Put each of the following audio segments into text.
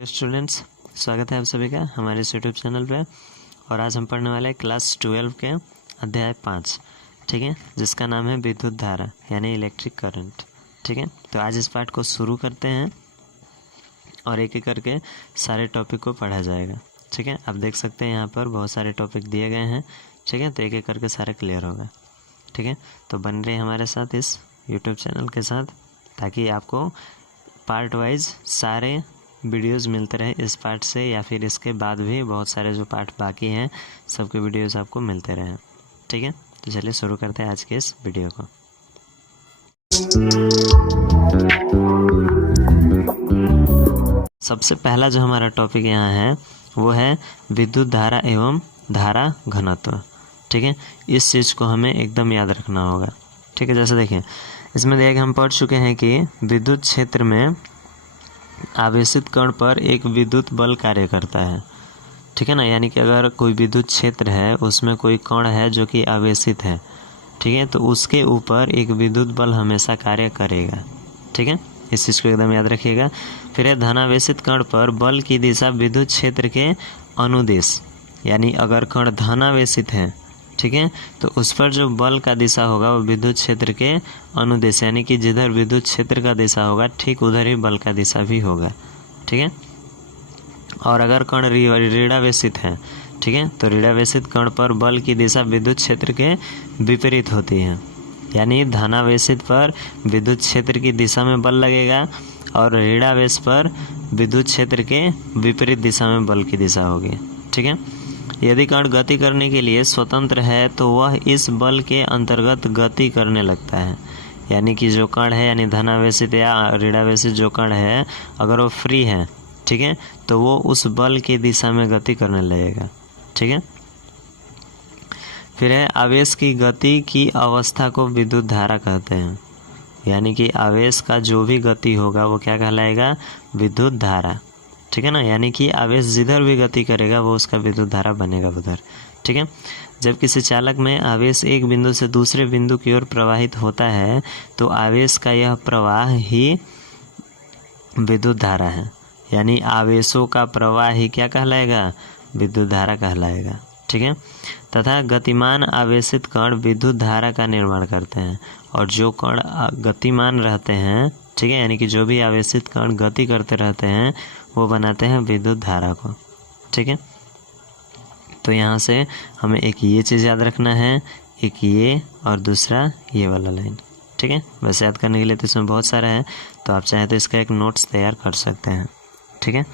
Students, स्वागत है आप सभी का हमारे इस यूट्यूब चैनल पे। और आज हम पढ़ने वाले हैं क्लास 12 के अध्याय 5, ठीक है, जिसका नाम है विद्युत धारा यानी इलेक्ट्रिक करंट। ठीक है, तो आज इस पाठ को शुरू करते हैं और एक एक करके सारे टॉपिक को पढ़ा जाएगा। ठीक है, आप देख सकते हैं यहाँ पर बहुत सारे टॉपिक दिए गए हैं। ठीक है, तो एक एक करके सारे क्लियर होगा। ठीक है, तो बन रहे हमारे साथ इस यूट्यूब चैनल के साथ, ताकि आपको पार्ट वाइज सारे वीडियोस मिलते रहे इस पार्ट से, या फिर इसके बाद भी बहुत सारे जो पार्ट बाकी हैं सबके वीडियोस आपको मिलते रहे। ठीक है, तो चलिए शुरू करते हैं आज के इस वीडियो को। सबसे पहला जो हमारा टॉपिक यहाँ है वो है विद्युत धारा एवं धारा घनत्व। ठीक है, इस चीज़ को हमें एकदम याद रखना होगा। ठीक है, जैसे देखिए इसमें देखिए हम पढ़ चुके हैं कि विद्युत क्षेत्र में आवेशित कण पर एक विद्युत बल कार्य करता है। ठीक है ना, यानी कि अगर कोई विद्युत क्षेत्र है उसमें कोई कण है जो कि आवेशित है, ठीक है, तो उसके ऊपर एक विद्युत बल हमेशा कार्य करेगा। ठीक है, इस चीज़ को एकदम याद रखिएगा। फिर है धनावेशित कण पर बल की दिशा विद्युत क्षेत्र के अनुदिश, यानी अगर कण धनावेशित है, ठीक है, तो उस पर जो बल का दिशा होगा वो विद्युत क्षेत्र के अनुदिश, यानी कि जिधर विद्युत क्षेत्र का दिशा होगा ठीक उधर ही बल का दिशा भी होगा। ठीक है, और अगर कण ऋणावेशित है, ठीक है, तो ऋणावेशित कण पर बल की दिशा विद्युत क्षेत्र के विपरीत होती है, यानी धनावेशित पर विद्युत क्षेत्र की दिशा में बल लगेगा और ऋणावेश पर विद्युत क्षेत्र के विपरीत दिशा में बल की दिशा होगी। ठीक है, यदि कण गति करने के लिए स्वतंत्र है तो वह इस बल के अंतर्गत गति करने लगता है, यानी कि जो कण है यानी धनावेशित या ऋणावेशित जो कण है अगर वो फ्री है, ठीक है, तो वो उस बल की दिशा में गति करने लगेगा। ठीक है, फिर है आवेश की गति की अवस्था को विद्युत धारा कहते हैं, यानी कि आवेश का जो भी गति होगा वो क्या कहलाएगा, विद्युत धारा। ठीक है ना, यानी कि आवेश जिधर भी गति करेगा वो उसका विद्युत धारा बनेगा उधर। ठीक है, जब किसी चालक में आवेश एक बिंदु से दूसरे बिंदु की ओर प्रवाहित होता है तो आवेश का यह प्रवाह ही विद्युत धारा है, यानी आवेशों का प्रवाह ही क्या कहलाएगा, विद्युत धारा कहलाएगा। ठीक है, तथा गतिमान आवेशित कण विद्युत धारा का निर्माण करते हैं, और जो कण गतिमान रहते हैं, ठीक है, यानी कि जो भी आवेशित कण गति करते रहते हैं वो बनाते हैं विद्युत धारा को। ठीक है, तो यहाँ से हमें एक ये चीज़ याद रखना है, एक ये और दूसरा ये वाला लाइन। ठीक है, वैसे याद करने के लिए तो इसमें बहुत सारा है, तो आप चाहें तो इसका एक नोट्स तैयार कर सकते हैं। ठीक है,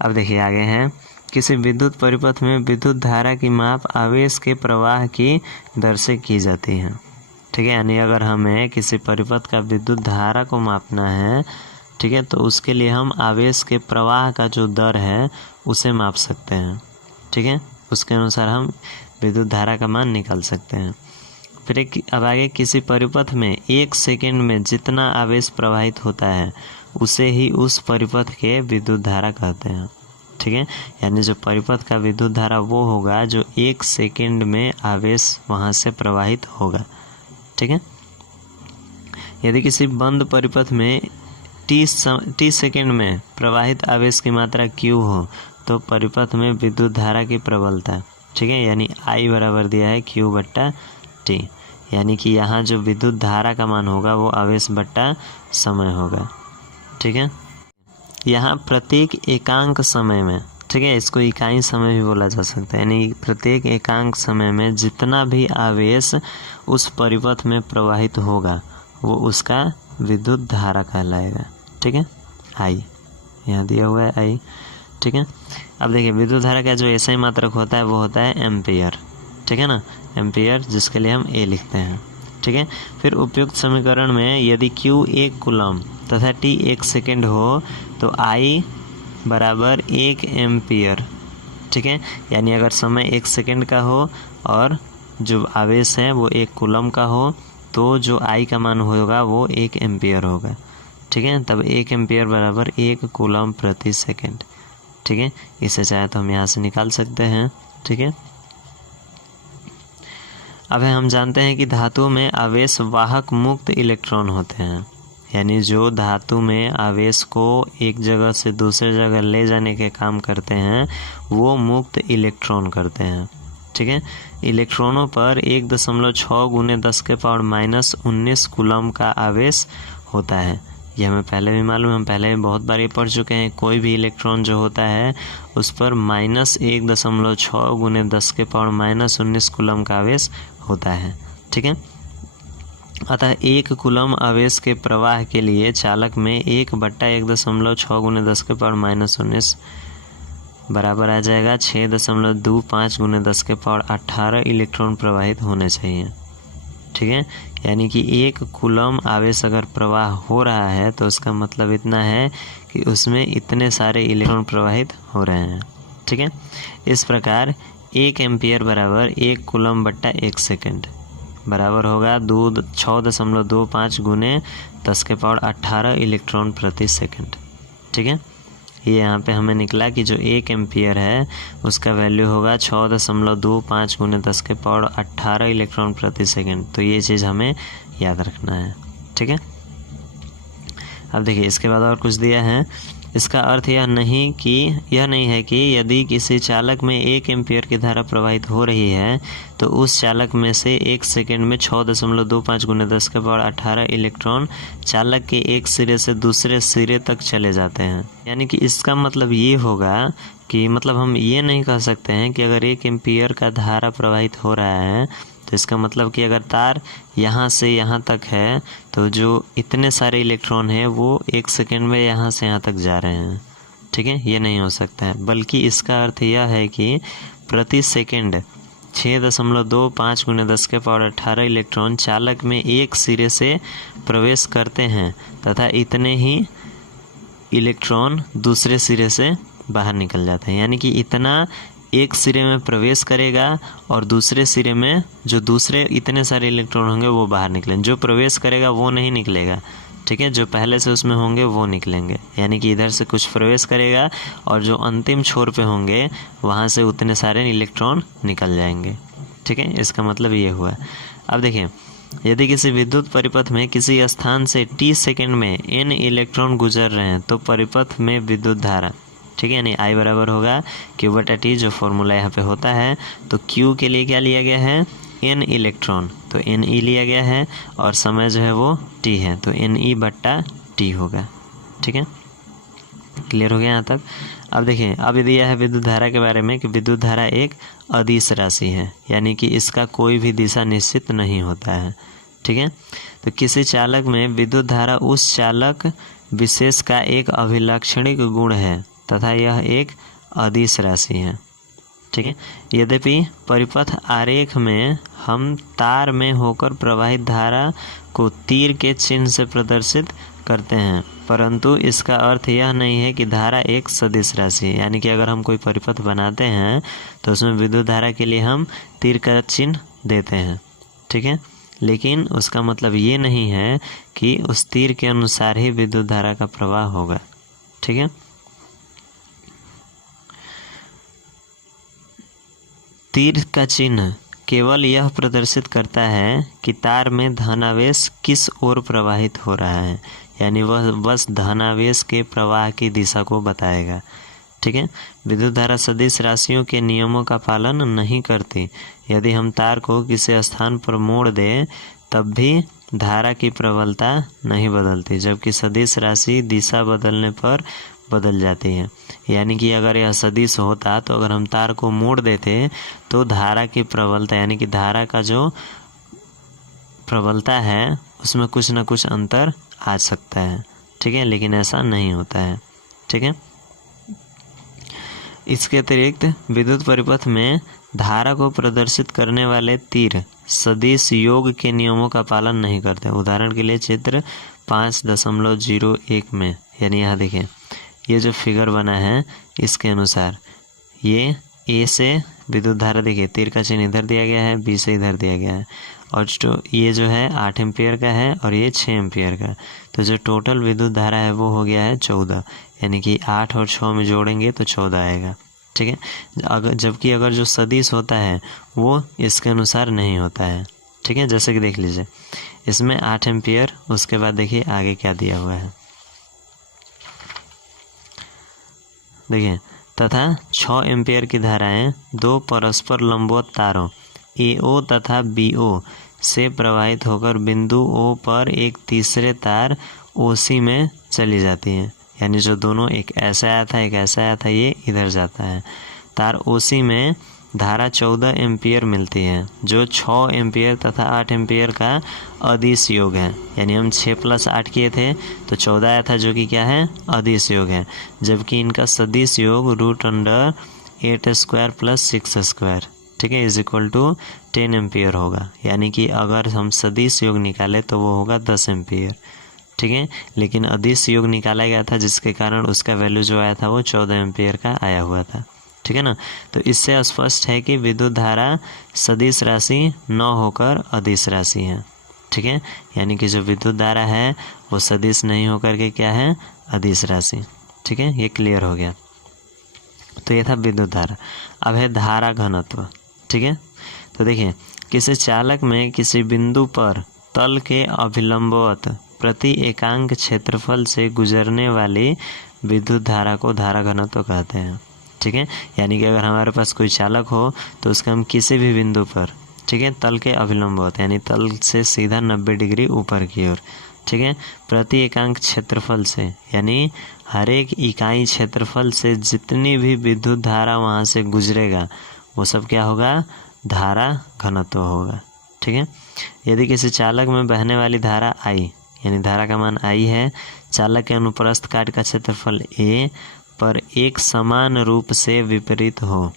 अब देखिए आगे हैं, किसी विद्युत परिपथ में विद्युत धारा की माप आवेश के प्रवाह की दर से की जाती है। ठीक है, यानी अगर हमें किसी परिपथ का विद्युत धारा को मापना है, ठीक है, तो उसके लिए हम आवेश के प्रवाह का जो दर है उसे माप सकते हैं। ठीक है, उसके अनुसार हम विद्युत धारा का मान निकाल सकते हैं। फिर अब आगे, किसी परिपथ में 1 सेकेंड में जितना आवेश प्रवाहित होता है उसे ही उस परिपथ के विद्युत धारा कहते हैं। ठीक है, यानी जो परिपथ का विद्युत धारा वो होगा जो 1 सेकेंड में आवेश वहाँ से प्रवाहित होगा। ठीक है, यदि किसी बंद परिपथ में 30 सेकेंड में प्रवाहित आवेश की मात्रा Q हो तो परिपथ में विद्युत धारा की प्रबलता, ठीक है, यानी I बराबर दिया है Q बट्टा T, यानी कि यहाँ जो विद्युत धारा का मान होगा वो आवेश बट्टा समय होगा। ठीक है, यहाँ प्रत्येक एकांक समय में, ठीक है, इसको इकाई समय भी बोला जा सकता है, यानी प्रत्येक एकांक समय में जितना भी आवेश उस परिपथ में प्रवाहित होगा वो उसका विद्युत धारा कहलाएगा। ठीक है, आई यहाँ दिया हुआ है आई। ठीक है, अब देखिए विद्युत धारा का जो ऐसा ही मात्रक होता है वो होता है एम्पियर। ठीक है ना, एम्पियर, जिसके लिए हम ए लिखते हैं। ठीक है, फिर उपयुक्त समीकरण में यदि Q 1 कूलम तथा T 1 सेकेंड हो तो I बराबर 1 एम्पियर। ठीक है, यानी अगर समय 1 सेकेंड का हो और जो आवेश है वो 1 कूलम का हो तो जो I का मान होगा वो 1 एम्पियर होगा। ठीक है, तब 1 एम्पियर बराबर 1 कूलम प्रति सेकेंड। ठीक है, इसे चाहे तो हम यहाँ से निकाल सकते हैं। ठीक है, अब हम जानते हैं कि धातुओं में आवेश वाहक मुक्त इलेक्ट्रॉन होते हैं। यानी जो धातु में आवेश को एक जगह से दूसरे जगह ले जाने के काम करते हैं वो मुक्त इलेक्ट्रॉन करते हैं। ठीक है, इलेक्ट्रॉनों पर 1.6 × 10⁻⁻19 कूलम का आवेश होता है। ये हमें पहले भी मालूम है, हम पहले भी बहुत बार ये पढ़ चुके हैं। कोई भी इलेक्ट्रॉन जो होता है उस पर -1.6 × 10⁻⁻19 कूलम का आवेश होता है। ठीक है, अतः 1 कूलम आवेश के प्रवाह के लिए चालक में 1/1.6 × 10⁻⁻19 बराबर आ जाएगा 6.25 × 10⁻18 इलेक्ट्रॉन प्रवाहित होने चाहिए। ठीक है, यानी कि 1 कूलम आवेश अगर प्रवाह हो रहा है तो उसका मतलब इतना है कि उसमें इतने सारे इलेक्ट्रॉन प्रवाहित हो रहे हैं। ठीक है, इस प्रकार 1 एम्पियर बराबर 1 कूलम बट्टा 1 सेकेंड बराबर होगा 6.25 × 10⁻18 इलेक्ट्रॉन प्रति सेकंड। ठीक है, ये यहाँ पे हमें निकला कि जो 1 एम्पियर है उसका वैल्यू होगा 6.25 × 10⁻18 इलेक्ट्रॉन प्रति सेकंड। तो ये चीज़ हमें याद रखना है। ठीक है, अब देखिए इसके बाद और कुछ दिया है। इसका अर्थ यह नहीं है कि यदि किसी चालक में 1 एम्पियर की धारा प्रवाहित हो रही है तो उस चालक में से 1 सेकंड में 6.25 × 10⁻18 इलेक्ट्रॉन चालक के एक सिरे से दूसरे सिरे तक चले जाते हैं। यानी कि इसका मतलब ये होगा कि हम ये नहीं कह सकते हैं कि अगर 1 एम्पियर का धारा प्रवाहित हो रहा है तो इसका मतलब कि अगर तार यहाँ से यहाँ तक है तो जो इतने सारे इलेक्ट्रॉन हैं वो 1 सेकंड में यहाँ से यहाँ तक जा रहे हैं। ठीक है, ये नहीं हो सकता है, बल्कि इसका अर्थ यह है कि प्रति सेकंड 6.25 × 10⁻18 इलेक्ट्रॉन चालक में एक सिरे से प्रवेश करते हैं तथा इतने ही इलेक्ट्रॉन दूसरे सिरे से बाहर निकल जाते हैं। यानी कि इतना एक सिरे में प्रवेश करेगा और दूसरे सिरे में जो दूसरे इतने सारे इलेक्ट्रॉन होंगे वो बाहर निकलेंगे। जो प्रवेश करेगा वो नहीं निकलेगा। ठीक है, जो पहले से उसमें होंगे वो निकलेंगे। यानी कि इधर से कुछ प्रवेश करेगा और जो अंतिम छोर पे होंगे वहाँ से उतने सारे इलेक्ट्रॉन निकल जाएंगे। ठीक है, इसका मतलब ये हुआ। अब देखिए, यदि किसी विद्युत परिपथ में किसी स्थान से t सेकेंड में n इलेक्ट्रॉन गुजर रहे हैं तो परिपथ में विद्युत धारा, ठीक है, यानी I बराबर होगा Q/T, जो फॉर्मूला यहाँ पे होता है। तो Q के लिए क्या लिया गया है, n इलेक्ट्रॉन, तो NE लिया गया है और समय जो है वो t है, तो NE/T होगा। ठीक है, क्लियर हो गया यहाँ तक। अब देखिए, अब ये दिया है विद्युत धारा के बारे में कि विद्युत धारा एक अदिश राशि है, यानी कि इसका कोई भी दिशा निश्चित नहीं होता है। ठीक है, तो किसी चालक में विद्युत धारा उस चालक विशेष का एक अभिलाक्षणिक गुण है तथा यह एक अदिश राशि है। ठीक है, यद्यपि परिपथ आरेख में हम तार में होकर प्रवाहित धारा को तीर के चिन्ह से प्रदर्शित करते हैं, परंतु इसका अर्थ यह नहीं है कि धारा एक सदिश राशि है। यानी कि अगर हम कोई परिपथ बनाते हैं तो उसमें विद्युत धारा के लिए हम तीर का चिन्ह देते हैं। ठीक है, लेकिन उसका मतलब ये नहीं है कि उस तीर के अनुसार ही विद्युत धारा का प्रवाह होगा। ठीक है, तीर का चिन्ह केवल यह प्रदर्शित करता है कि तार में धनावेश किस ओर प्रवाहित हो रहा है, यानी वह बस धनावेश के प्रवाह की दिशा को बताएगा। ठीक है, विद्युत धारा सदिश राशियों के नियमों का पालन नहीं करती। यदि हम तार को किसी स्थान पर मोड़ दें तब भी धारा की प्रबलता नहीं बदलती, जबकि सदिश राशि दिशा बदलने पर बदल जाती है। यानी कि अगर यह सदिश होता तो अगर हम तार को मोड़ देते तो धारा की प्रबलता, यानी कि धारा का जो प्रबलता है उसमें कुछ न कुछ अंतर आ सकता है। ठीक है, लेकिन ऐसा नहीं होता है। ठीक है, इसके अतिरिक्त विद्युत परिपथ में धारा को प्रदर्शित करने वाले तीर सदिश योग के नियमों का पालन नहीं करते। उदाहरण के लिए चित्र 5.01 में, यानी यहाँ देखें, ये जो फिगर बना है इसके अनुसार ये ए से विद्युत धारा, देखिए तीर का चिन्ह इधर दिया गया है, बी से इधर दिया गया है, और जो ये जो है 8 एम्पियर का है और ये 6 एम्पियर का। तो जो टोटल विद्युत धारा है वो हो गया है 14, यानी कि 8 और 6 में जोड़ेंगे तो 14 आएगा। ठीक है, जबकि अगर जो सदिश होता है वो इसके अनुसार नहीं होता है। ठीक है, जैसे कि देख लीजिए इसमें 8 एम्पियर, उसके बाद देखिए आगे क्या दिया हुआ है, देखिए तथा 6 एम्पियर की धाराएं दो परस्पर लंबवत तारों AO तथा BO से प्रवाहित होकर बिंदु O पर एक तीसरे तार OC में चली जाती हैं। यानी जो दोनों एक ऐसा आया था एक ऐसा आया था, ये इधर जाता है। तार OC में धारा 14 एम्पियर मिलती है जो 6 एम्पियर तथा 8 एम्पियर का अदिश योग है। यानी हम 6 + 8 किए थे तो 14 आया था जो कि क्या है, अदिश योग है, जबकि इनका सदिश योग √8² + 6², ठीक है, = 10 एम्पियर होगा। यानी कि अगर हम सदिश योग निकाले तो वो होगा 10 एम्पियर, ठीक है, लेकिन अदिश योग निकाला गया था जिसके कारण उसका वैल्यू जो आया था वो 14 एम्पियर का आया हुआ था, ठीक है ना। तो इससे स्पष्ट है कि विद्युत धारा सदिश राशि न होकर अदिश राशि है, ठीक है, यानी कि जो विद्युत धारा है वो सदिश नहीं होकर के क्या है, अदिश राशि, ठीक है, ये क्लियर हो गया। तो ये था विद्युत धारा। अब है धारा घनत्व, ठीक है। तो देखिए किसी चालक में किसी बिंदु पर तल के अभिलंबवत प्रति एकांक क्षेत्रफल से गुजरने वाली विद्युत धारा को धारा घनत्व कहते हैं, ठीक है। यानी कि अगर हमारे पास कोई चालक हो तो उसका हम किसी भी बिंदु पर, ठीक है, तल के अभिलंबवत यानी तल से सीधा 90 डिग्री ऊपर की ओर, ठीक है, प्रति एकांक क्षेत्रफल से यानी हर एक इकाई क्षेत्रफल से जितनी भी विद्युत धारा वहाँ से गुजरेगा वो सब क्या होगा, धारा घनत्व होगा, ठीक है। यदि किसी चालक में बहने वाली धारा I यानी धारा का मान I है, चालक के अनुप्रस्थ काट का क्षेत्रफल A पर एक समान रूप से वितरित हो,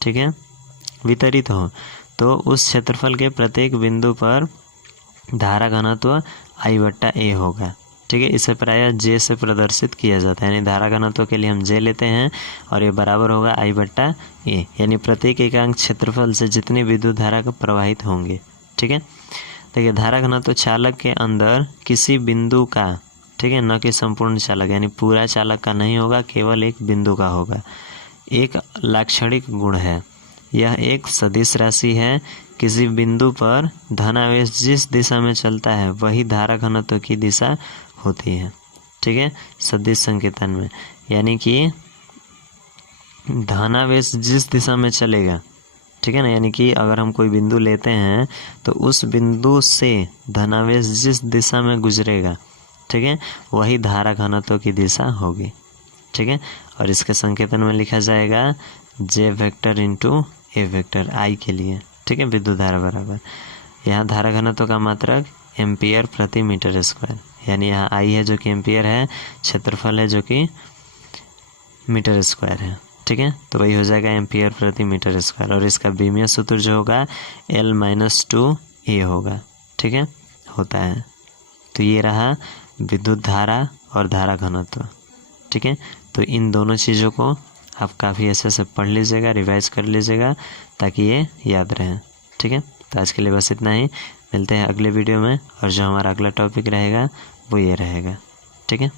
ठीक है, वितरित हो, तो उस क्षेत्रफल के प्रत्येक बिंदु पर धारा घनत्व I/A होगा, ठीक है। इसे प्रायः J से प्रदर्शित किया जाता है, यानी धारा घनत्व के लिए हम J लेते हैं और ये बराबर होगा I/A, यानी प्रत्येक एकांक क्षेत्रफल से जितनी विद्युत धारा का प्रवाहित होंगे, ठीक है। देखिए धारा घनत्व चालक के अंदर किसी बिंदु का, ठीक है, न कि संपूर्ण चालक यानी पूरा चालक का नहीं होगा, केवल एक बिंदु का होगा, एक लाक्षणिक गुण है। यह एक सदिश राशि है। किसी बिंदु पर धनावेश जिस दिशा में चलता है वही धारा घनत्व की दिशा होती है, ठीक है, सदिश संकेतन में, यानी कि धनावेश जिस दिशा में चलेगा, ठीक है ना, यानी कि अगर हम कोई बिंदु लेते हैं तो उस बिंदु से धनावेश जिस दिशा में गुजरेगा, ठीक है, वही धारा घनत्व की दिशा होगी, ठीक है। और इसके संकेतन में लिखा जाएगा J vector × A vector I के लिए, ठीक है, विद्युत धारा बराबर, यहाँ धारा घनत्व का मात्रक एम्पियर प्रति मीटर स्क्वायर, यानी यहाँ I है जो कि एम्पियर है, क्षेत्रफल है जो कि मीटर स्क्वायर है, ठीक है, तो वही हो जाएगा एम्पियर प्रति मीटर स्क्वायर। और इसका बीमीय सूत्र जो होगा L-2A होगा, ठीक है, होता है। तो ये रहा विद्युत धारा और धारा घनत्व, ठीक है। तो इन दोनों चीज़ों को आप काफ़ी अच्छे से पढ़ लीजिएगा, रिवाइज कर लीजिएगा ताकि ये याद रहे, ठीक है। तो आज के लिए बस इतना ही, मिलते हैं अगले वीडियो में, और जो हमारा अगला टॉपिक रहेगा वो ये रहेगा, ठीक है।